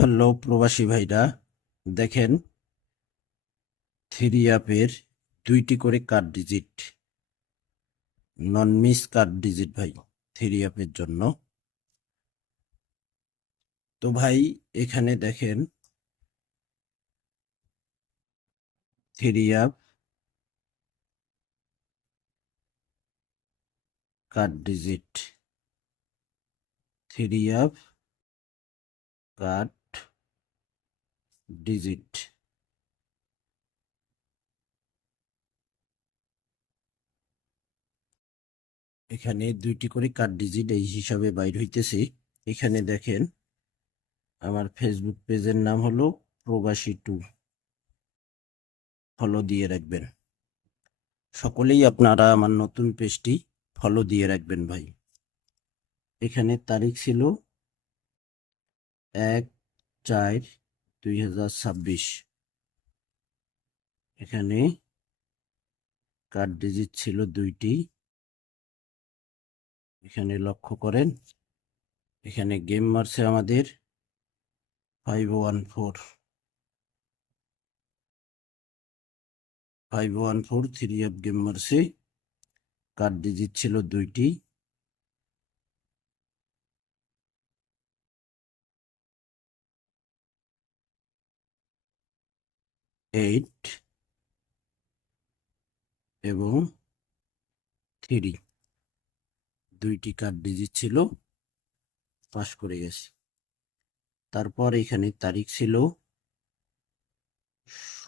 Hello প্রবাসী ভাইরা, দেখেন থ্রি অ্যাপের 2টি করে কার্ড ডিজিট, নন মিস কার্ড ডিজিট ভাই থ্রি অ্যাপের জন্য। তো ভাই এখানে দেখেন three app card digit, three app card digit. এখানে 2টি করে কার্ড ডিজিট এই হিসাবে বাইর হইতেছে। এখানে দেখেন আমার ফেসবুক পেজের নাম হলো প্রবাসী 2, ফলো দিয়ে রাখবেন। সকলেই আপনারা আমার নতুন পেজটি ফলো দিয়ে রাখবেন ভাই। এখানে তারিখ ছিল 1/4/2026। এখানে কার্ড ডিজিট ছিল 2টি। এখানে লক্ষ্য করেন, এখানে গেম মারছে আমাদের 514 থ্রি অ্যাপ গেম মারছে। কার্ড ডিজিট ছিল 2টি। এইট এবং 3, 2টি কার্ড ডিজিট ছিল, পাস করে গেছে। তারপর এখানে তারিখ ছিল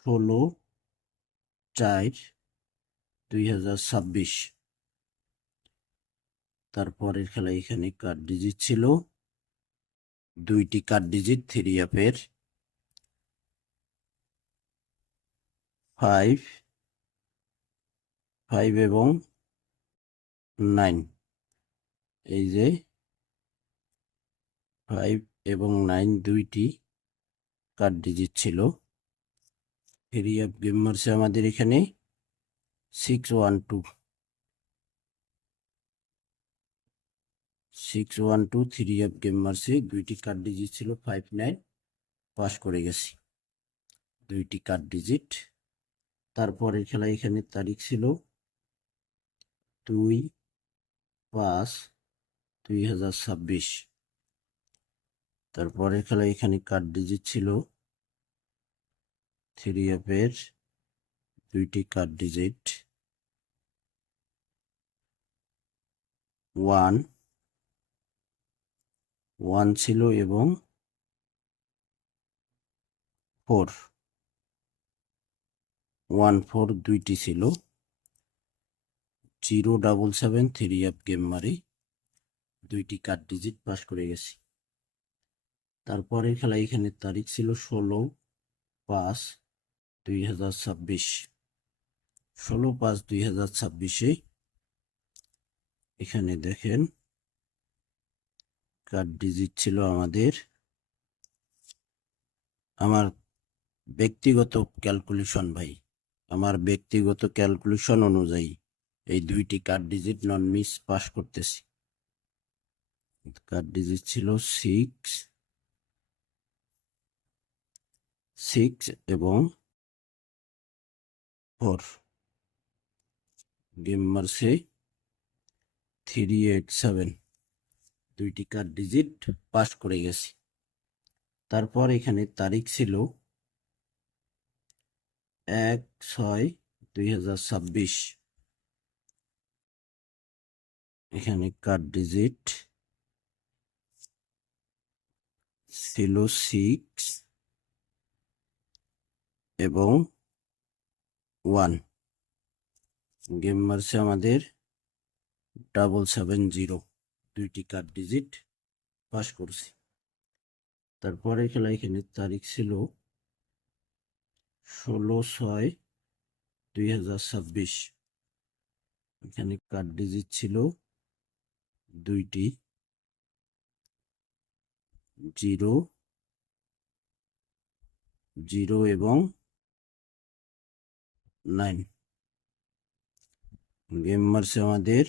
16/4/2026। তারপরের খেলা এখানে কার্ড ডিজিট ছিল 2টি কার্ড ডিজিট থ্রি অ্যাপের 5 এবং 9। এই যে 5 এবং 9 2টি কার্ড ডিজিট ছিল। থ্রি অ্যাপ গেম মারছে আমাদের এখানে 612 থ্রি অ্যাপ গেম মারছে, 2টি কার্ড ডিজিট ছিল 5 9, পাস করে গেছি 2টি কার্ড ডিজিট। তারপরের খেলা এখানে তারিখ ছিল 2/5/2026। তারপরের খেলা এখানে কার্ড ডিজিট ছিল থ্রি অ্যাপের 2টি কার্ড ডিজিট 1 ছিল এবং 4 2টি ছিল। 077 থ্রি অ্যাপ গেম মারি 2টি কার্ড ডিজিট পাস করে গেছি। তারপরের খেলা এখানে তারিখ ছিল 16/5/2026। 16/5/2026-এ এখানে দেখেন কার্ড ডিজিট ছিল আমার ব্যক্তিগত ক্যালকুলেশন ভাই, আমার ব্যক্তিগত ক্যালকুলেশন অনুযায়ী এই 2টি কার্ড ডিজিট নন মিস পাস করতেছি। কার্ড ডিজিট ছিল 6 এবং 4। গেম মারছে 387, 2টি কার্ড ডিজিট পাস করে গেছি। তারপর এখানে তারিখ ছিল 1/6/2026। এখানে কার্ড ডিজিট ছিল 6 এবং 1। গেম মারছে আমাদের 770, 2টি কার্ড ডিজিট পাস করছি। তারপরে খেলা এখানে তারিখ ছিল 16/6/2026। এখানে কার্ড ডিজিট ছিল 2টি 0 এবং 9। গেম মারছে আমাদের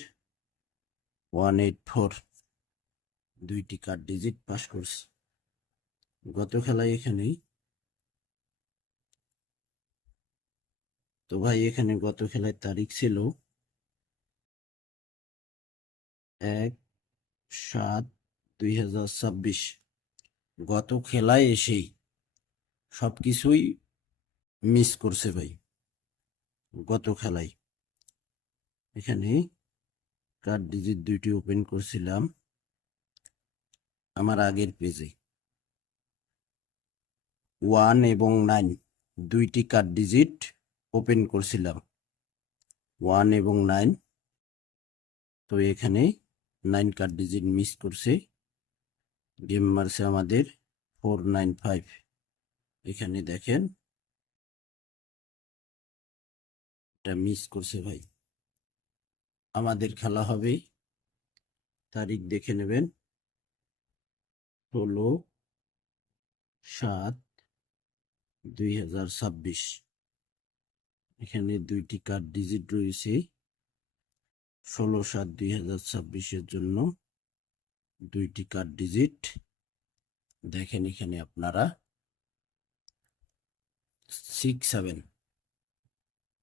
184, 2টি কার্ড ডিজিট পাস করছে। গত খেলায় এখানেই তো ভাই এখানে গত খেলায় তারিখ ছিল 1/7/2026। গত খেলায় এসেই সবকিছুই মিস করছে ভাই। গত খেলায় এখানে কার্ড ডিজিট দুইটি ওপেন করছিলাম আমার আগের পেজে। 1 এবং 9 দুইটি কার্ড ডিজিট ওপেন করছিলাম, 1 এবং 9। তো এখানে 9 কার্ড ডিজিট মিস করছে, গেম মারছে আমাদের 495। এখানে দেখেন এটা মিস করছে ভাই। আমাদের খেলা হবে, তারিখ দেখে নেবেন, 16/7/2026। এখানে দুইটি কার্ড ডিজিট রয়েছে 16/7/2026-এর জন্য দুইটি কার্ড ডিজিট দেখেন। এখানে আপনারা 67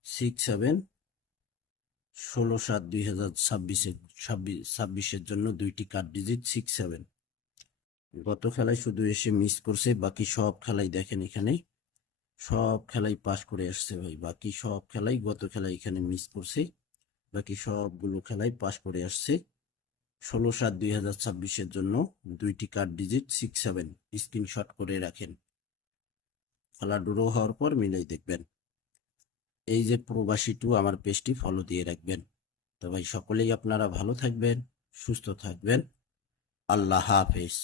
16/7/2026-এর জন্য দুইটি কার্ড ডিজিট 67। গত খেলায় শুধু এসে মিস করছে, বাকি সব খেলাই দেখেন এখানে সব খেলাই পাস করে আসছে ভাই। বাকি সব খেলাই গত খেলায় এখানে মিস করছে, বাকি সবগুলো খেলাই পাস করে আসছে। 16/7/2026-এর জন্য দুইটি কার্ড ডিজিট 67 স্ক্রিনশট করে রাখেন। খেলা ড্র হওয়ার পর মিলাই দেখবেন। এই যে প্রবাসী টু আমার পেজটি ফলো দিয়ে রাখবেন। তো ভাই সকলেই আপনারা ভালো থাকবেন, সুস্থ থাকবেন। আল্লাহ হাফেজ।